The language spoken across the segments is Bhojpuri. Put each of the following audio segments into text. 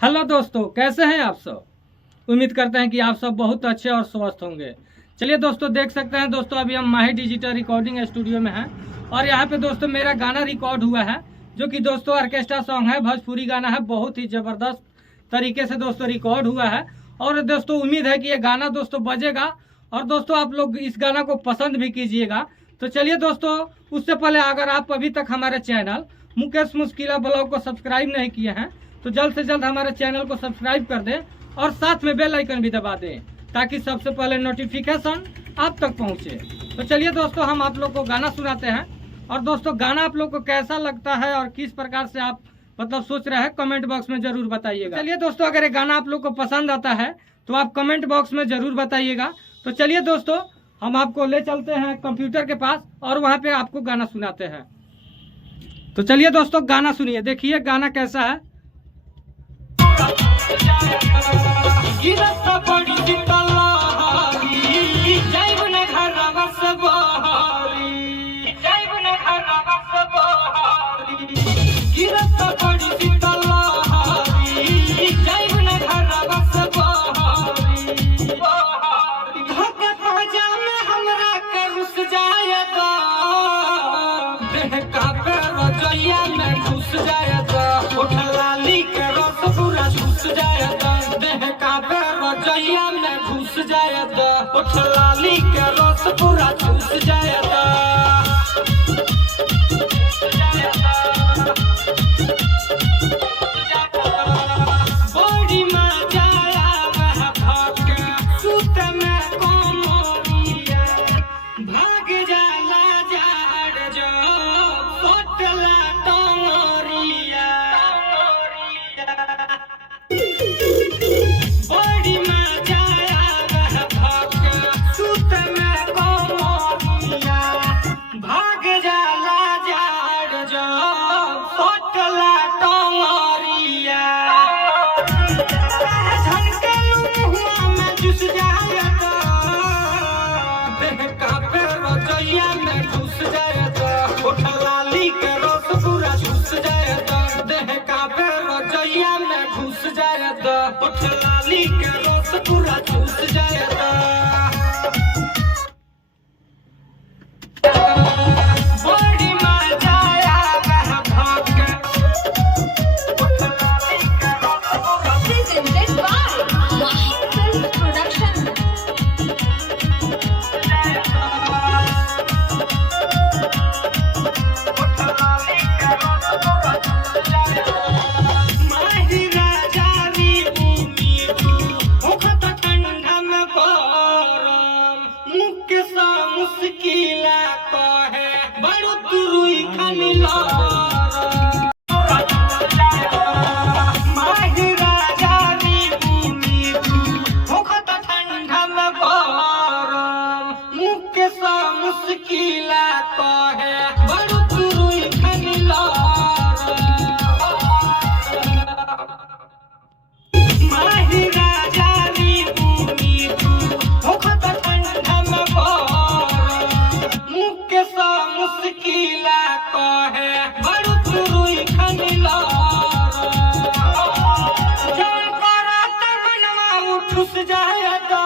हेलो दोस्तों, कैसे हैं आप सब। उम्मीद करते हैं कि आप सब बहुत अच्छे और स्वस्थ होंगे। चलिए दोस्तों, देख सकते हैं दोस्तों, अभी हम माही डिजिटल रिकॉर्डिंग स्टूडियो में हैं और यहाँ पे दोस्तों मेरा गाना रिकॉर्ड हुआ है, जो कि दोस्तों ऑर्केस्ट्रा सॉन्ग है, भोजपुरी गाना है। बहुत ही ज़बरदस्त तरीके से दोस्तों रिकॉर्ड हुआ है और दोस्तों उम्मीद है कि ये गाना दोस्तों बजेगा और दोस्तों आप लोग इस गाना को पसंद भी कीजिएगा। तो चलिए दोस्तों, उससे पहले अगर आप अभी तक हमारे चैनल मुकेश मुस्किला ब्लॉग को सब्सक्राइब नहीं किए हैं तो जल्द से जल्द हमारे चैनल को सब्सक्राइब कर दें और साथ में बेल आइकन भी दबा दें, ताकि सबसे पहले नोटिफिकेशन आप तक पहुंचे। तो चलिए दोस्तों, हम आप लोग को गाना सुनाते हैं और दोस्तों गाना आप लोग को कैसा लगता है और किस प्रकार से आप मतलब सोच रहे हैं, कमेंट बॉक्स में जरूर बताइएगा। चलिए दोस्तों, अगर ये गाना आप लोग को पसंद आता है तो आप कमेंट बॉक्स में जरूर बताइएगा। तो चलिए दोस्तों, हम आपको ले चलते हैं कंप्यूटर के पास और वहाँ पे आपको गाना सुनाते हैं। तो चलिए दोस्तों, गाना सुनिए, देखिए गाना कैसा है। लाली के रस पूरा चूस जाएगा। बड़ी मजा आया भाग सुत में कोमरिया, भाग जाला जाड़ जो सोटला टोरिया। बड़ी मजा भाग जाला जाड़ जो सोटला टोरिया। झलके मुहुआ में घुस जाएगा, देह का पैर रजैया में घुस जाएगा। उठ लाली के रस पूरा घुस जाएगा, देह का पैर रजैया में घुस जाएगा। उठ लाली के रस पूरा घुस जाएगा। मुस्किला को है बड़ू तुरुई खनिला माही राजा नी मुखत ठंडा में गरम। मुख्य सा मुस्किला को है बड़ू तुरुई खनिला माही राजा मुस्किला को है बड़ू तुरुई खनिला। जल करात बनवा उठुस जाएगा,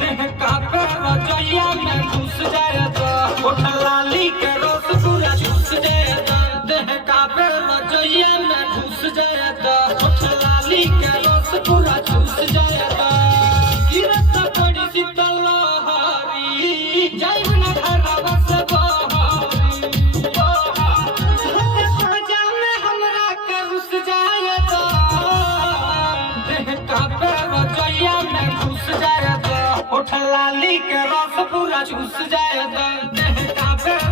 देह का पैर रजैया में घुस जाएगा। उठ लाली के रस पूरा घुस जाएगा, देह का पैर रजैया में घुस जाएगा। उठ लाली के रस पूरा घुस जाएगा। गिरत पड़ी शीतल लहरी, जाइब न घरवा से उठ लाली के रस पूरा चूस जाएगा, देह का पैर